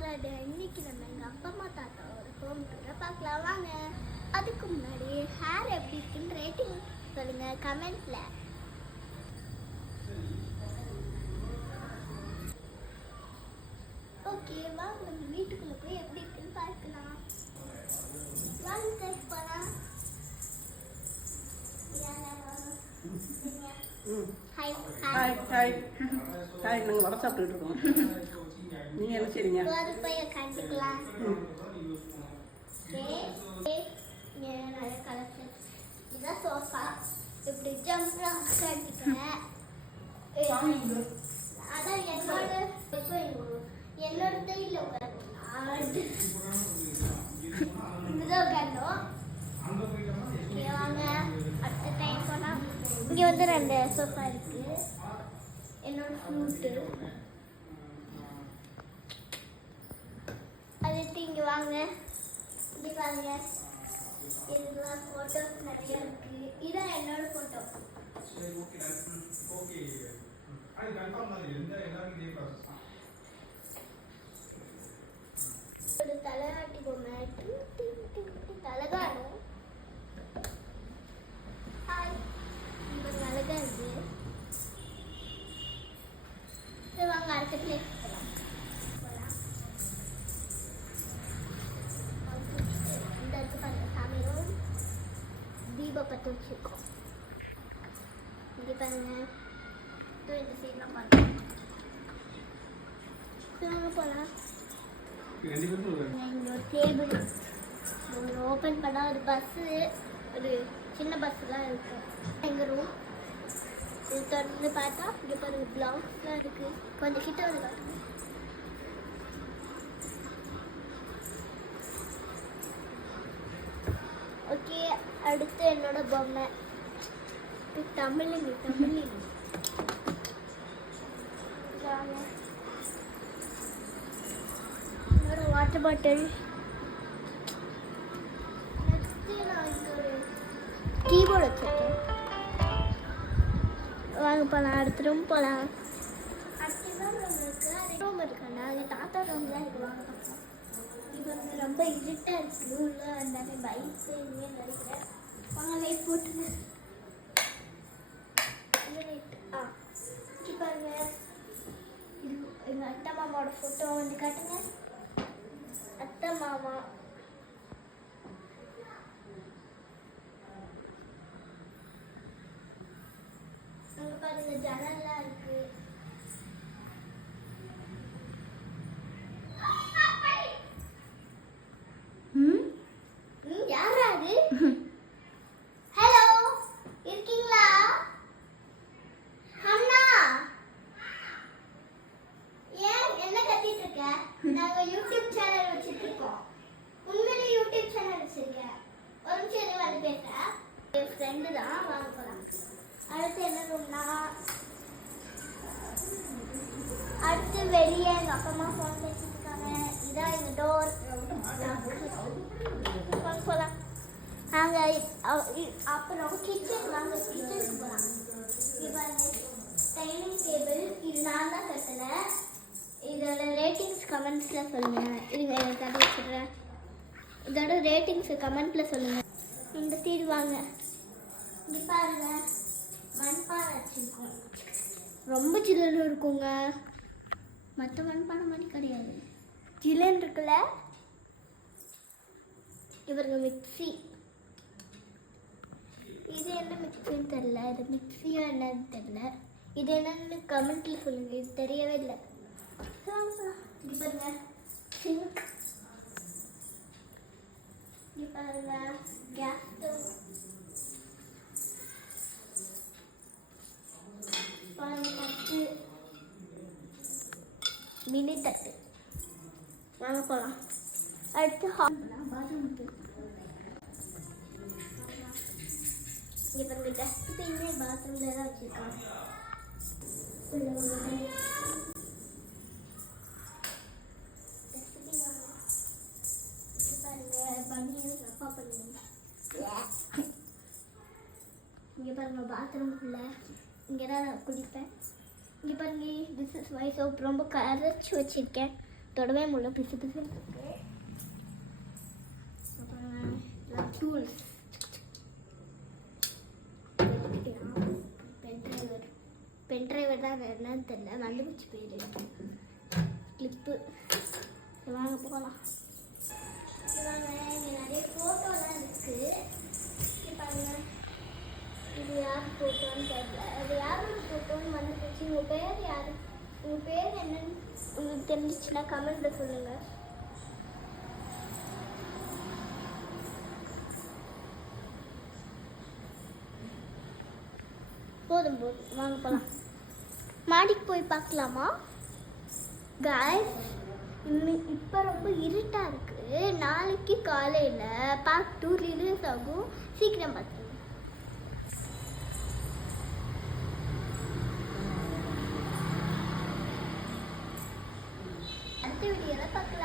ஆறாடு இன்னைக்கு நம்ம எங்கள் அப்பா அம்மா தாத்தாவோட ஹோம் டூரை பார்க்கலாம் வாங்க. அதுக்கு முன்னாடி ஹேர் எப்படி இருக்குன்னு ரேட்டிங் சொல்லுங்கள் கமெண்ட்டில். ஓகே வாங்க நம்ம வீட்டுக்குள்ளே போய் எப்படி இருக்குன்னு பார்க்கலாம். வாங்க டெஸ்ட் போகலாம். ஹாய் ஹாய் ஹாய் ஹாய் நாங்கள் வடை சாப்பிட்டுட்டு இருக்கோம். நீங்கள் என்ன செய்றீங்க? ஒரு பைய கண்டுக்கலாம். நிறைய கலெக்ஷன். இதான் சோஃபா. இப்படி ஜம்ப்லாம் கட்டிக்கிறேன். அதான் என்னோட தையில் உட்காந்து இதுதான் உட்காந்தோம். வாங்க அடுத்த டைம் போனால் இங்கே வந்து 2 சோஃபா இருக்குது. என்னோட ஃப்ரூட்டு அதுட்டு இங்கே வாங்க. இப்படி பாருங்க, இதெல்லாம் ஃபோட்டோஸ் நிறைய இருக்குது. இதான் என்னோட ஃபோட்டோ. ஒரு தலையாட்டி பொம்மை தலகாணும். ஹாய், இந்த அழகா இருக்கு. சரி வாங்க அடுத்த பிளேஸ் போகலாம். இந்த இடத்துல பாருங்க, சாமியும் தீப பற்ற வச்சுருக்கோம். இங்கே பாருங்க, இந்த சைட்லாம் பாருங்க. வாங்க போகலாம். இங்கே ஒரு டேபிள் ஓப்பன் பண்ணால் ஒரு பஸ்ஸு, ஒரு சின்ன பஸ்ஸுலாம் இருக்கும். எங்கள் ரூம் இது தொடர்ந்து பார்த்தா இங்கே பாருங்க பிளவுஸ்லாம் இருக்குது. கொஞ்சம் கிட்ட வந்து காட்டுங்க. ஓகே, அடுத்து என்னோட பொம்மை. தமிழுங்க என்னோட வாட்டர் பாட்டில். நெக்ஸ்ட்டு நான் இங்கே ஒரு கீபோர்டு வச்சுருக்கேன். வாங்க போகலாம், அடுத்த ரூம் போகலாம். அடுத்த ரூம் இருக்காண்டா, அது தாத்தா ரூம் தான் இருக்குது. வாங்க பார்க்கலாம். இப்போ வந்து ரொம்ப இருட்டாக இருக்குது. உள்ள வந்தாலே பைக்கு இங்கே நினைக்கிறேன். வாங்க லைட் போட்டுங்க. லைட் இங்கே பாருங்க, இது எங்கள் அத்தை மாமாவோட ஃபோட்டோ வந்து காட்டுங்க. அத்தை மாமா அங்கே பாருங்க, ஜன்னல்லாம் இருக்கு. யாரா அது? ஹலோ, இருக்கீங்களா அண்ணா? ஏன் என்ன கத்திட்டு இருக்க? நாங்க யூடியூப் சேனல் வச்சிருக்கோம். உண்மையிலே யூடியூப் சேனல் வச்சிருக்கேன். ஒரு நிமிஷம் வந்து பேசுறேன். என் ஃப்ரெண்டு தான். வாங்க போலாம். அடுத்து என்ன ரூம்னா, அடுத்து வெளியே எங்கள் அப்பா அம்மா ஃபோன் பேசிட்டு இருக்காங்க. இதான் எங்கள் டோர். வாங்க போகலாம். நாங்கள் அப்புறம் கிச்சன். வாங்க கிச்சனுக்கு போகலாம். இது பாருங்க, டைனிங் டேபிள். இது நான் தான் கட்டினேன். இதோட ரேட்டிங்ஸ் கமெண்ட்ஸில் சொல்லுங்கள். இதுங்க எனக்கு அதை வச்சுடுறேன். இதோட ரேட்டிங்ஸ் கமெண்ட்டில் சொல்லுங்கள். இந்த சீடு வாங்க. இங்கே பாருங்க, மண்பானை வச்சுருக்கோம். ரொம்ப சில்லுன்னு இருக்குங்க. மற்ற மண்பானை மாதிரி கிடையாது. சில்லுன்னு இருக்குல்ல. இவருங்க மிக்சி. இது என்ன மிக்சின்னு தெரில. இது மிக்சியா என்னன்னு தெரில. இது என்னன்னு கமெண்ட்டில் சொல்லுங்கள். இது தெரியவே இல்லை. இது பாருங்க சிங்க். இது பாருங்க கேஸ் ஸ்டவ். தட்டு, மினி தட்டு. வாங்க போகலாம். அடுத்து பாத்ரூம். இங்கே பாருங்க, டஸ்ட்பின்னே பாத்ரூமில் தான் வச்சுருக்காங்க. டஸ்ட்பின் பாருங்க, பனியன் அப்பா பண்ணுங்க. இங்கே பாருங்க பாத்ரூம்குள்ளே. இங்கே தான் நான் குளிப்பேன். இங்கே பாருங்க, திஸ் இஸ் மை சோப். ரொம்ப கரைச்சி வச்சுருக்கேன். தொடவே முடியல, பிசு பிசுன்னு இருக்கு. அப்புறம் டூல்ஸ், பென்ட்ரைவர் தான் என்னன்னு தெரியல, மறந்துபோச்சு பேர். கிளிப்பு. வாங்க போகலாம். வாங்க, இங்கே நிறைய ஃபோட்டோலாம் இருக்குது. பாருங்க, இது யார் ஃபோட்டோன்னு தெரியல. அது யாரோட ஃபோட்டோன்னு மறந்துபோச்சு. உங்கள் பேர் யார்? உங்கள் பேர் என்னன்னு உங்களுக்கு தெரிஞ்சிச்சுன்னா கமெண்ட்டில் சொல்லுங்கள். போதும் போதும், வாங்க போகலாம். மாடிக்கு போய் பார்க்கலாமா காய்ஸ்? இப்போ ரொம்ப இருட்டாக இருக்குது. நாளைக்கு காலையில் பார்ட் 2 ரிலீஸ் ஆகும். சீக்கிரம் பார்த்துருங்க. அடுத்த வீடியோவில் பார்க்கலாம்.